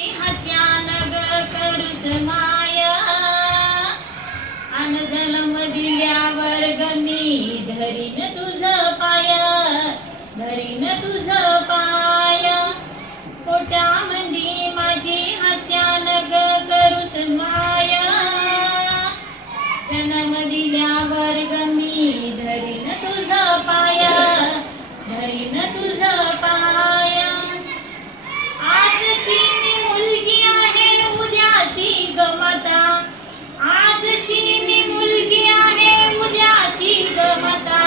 हात्यानग करुस माया अन जन्म दिल्यावर गमी धरीन तुझ पाया, धरीन तुझ पाया. पोटामंदी माझी हात्यानग करुस माया, जन्म दिल्यावर गमी धरीन तुझ पाया, धरीन तुझ पाया. आजची मी मुलगी आहे उद्याची गमता, आजची मी मुलगी आहे उद्याची गमता.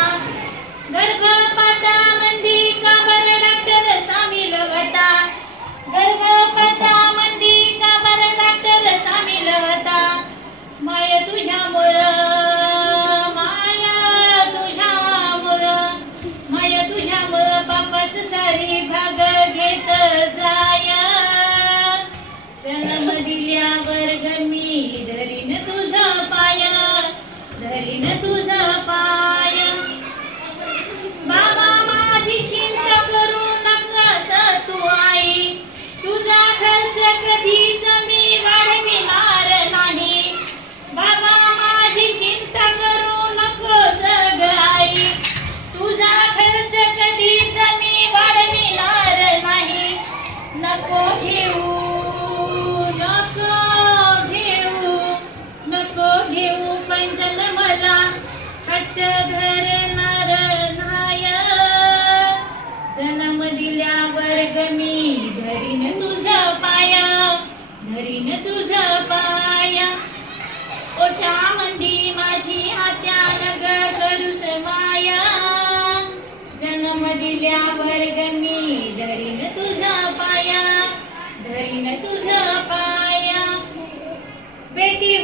गर्भपातामंदी का बरं डॉक्टर सामील होता, गर्भपातामंदी का बरं डॉक्टर सामील होता. माया तुझ्यामुळं, माया तुझ्यामुळं, माया तुझ्यामुळं पापात सारी भाग घेत जाया. जन्म दिल्यावर गमी धरीन तुझा पाया, धरीन तुझा पाया. बाबा माझी चिंता करू नकास तू आई, तुझा खर्च कधीच मी वाढविणार नाही. बाबा माझी चिंता करू नकोस ग आई, तुझा खर्च कधीच मी वाढविणार नाही. नको घेऊ, नको घेऊ, नको घेऊ पैंजण मला हट्ट धरणार नाय. जन्म दिल्यावर गमी धरीन तुझा पाया, धरीन तुझा पाया. पोटामंदी माझी हात्यानग करुस माया, जन्म दिल्यावर गमी धरीन तुझा पाया, धरीन तुझा पाया. बेटी